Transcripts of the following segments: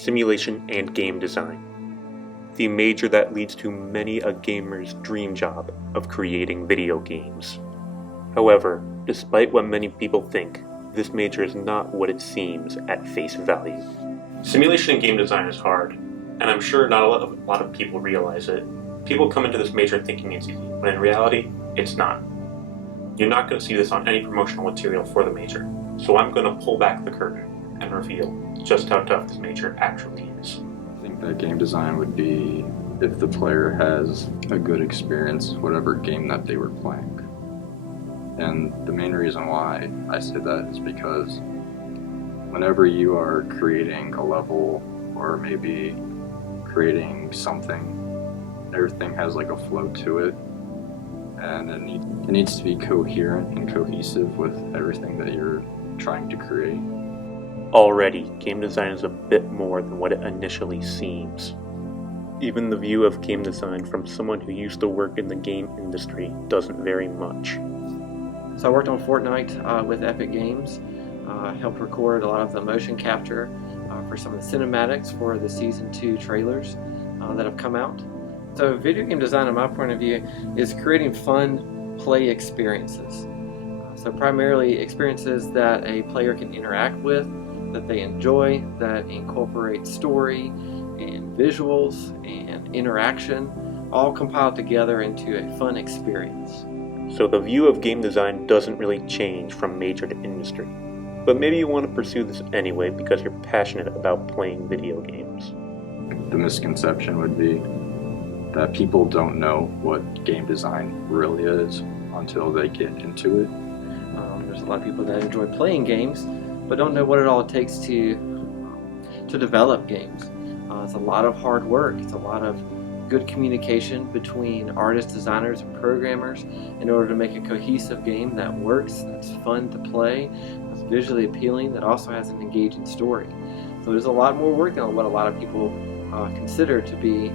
simulation and game design. The major that leads to many a gamer's dream job of creating video games. However, despite what many people think, this major is not what it seems at face value. Simulation and game design is hard, and I'm sure not a lot of people realize it. People come into this major thinking it's easy, when in reality, it's not. You're not going to see this on any promotional material for the major, so I'm going to pull back the curtain and reveal just how tough this major actually is. I think that game design would be if the player has a good experience, whatever game that they were playing. And the main reason why I say that is because whenever you are creating a level or maybe creating something, everything has like a flow to it, and it needs to be coherent and cohesive with everything that you're trying to create. Already, game design is a bit more than what it initially seems. Even the view of game design from someone who used to work in the game industry doesn't vary much. So I worked on Fortnite with Epic Games, helped record a lot of the motion capture for some of the cinematics for the Season 2 trailers that have come out. So video game design, in my point of view, is creating fun play experiences. So primarily experiences that a player can interact with, that they enjoy, that incorporate story and visuals and interaction, all compiled together into a fun experience. So the view of game design doesn't really change from major to industry. But maybe you want to pursue this anyway because you're passionate about playing video games. The misconception would be that people don't know what game design really is until they get into it. There's a lot of people that enjoy playing games but don't know what it all takes to develop games. It's a lot of hard work. It's a lot of good communication between artists, designers, and programmers in order to make a cohesive game that works, that's fun to play, that's visually appealing, that also has an engaging story. So there's a lot more work than what a lot of people consider to be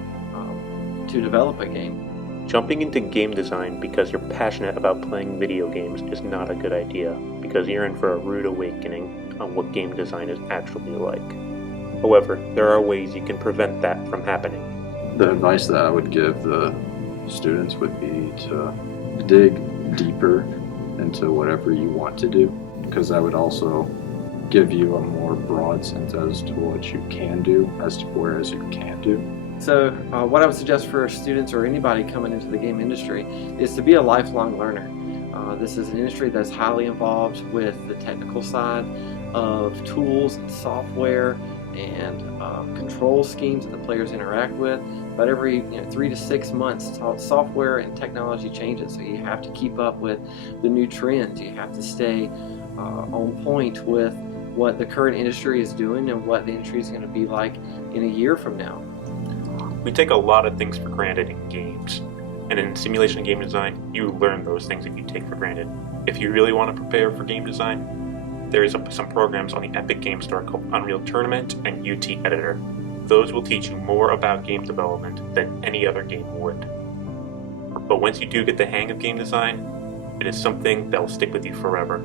to develop a game. Jumping into game design because you're passionate about playing video games is not a good idea, because you're in for a rude awakening on what game design is actually like. However, there are ways you can prevent that from happening. The advice that I would give the students would be to dig deeper into whatever you want to do, because that would also give you a more broad sense as to what you can do as to whereas you can't do. So what I would suggest for students or anybody coming into the game industry is to be a lifelong learner. This is an industry that's highly involved with the technical side of tools and software and control schemes that the players interact with. But every 3 to 6 months, software and technology changes, so you have to keep up with the new trends. You have to stay on point with what the current industry is doing and what the industry is going to be like in a year from now. We take a lot of things for granted in games, and in simulation and game design, you learn those things that you take for granted. If you really want to prepare for game design, there is some programs on the Epic Games Store called Unreal Tournament and UT Editor. Those will teach you more about game development than any other game would. But once you do get the hang of game design, it is something that will stick with you forever.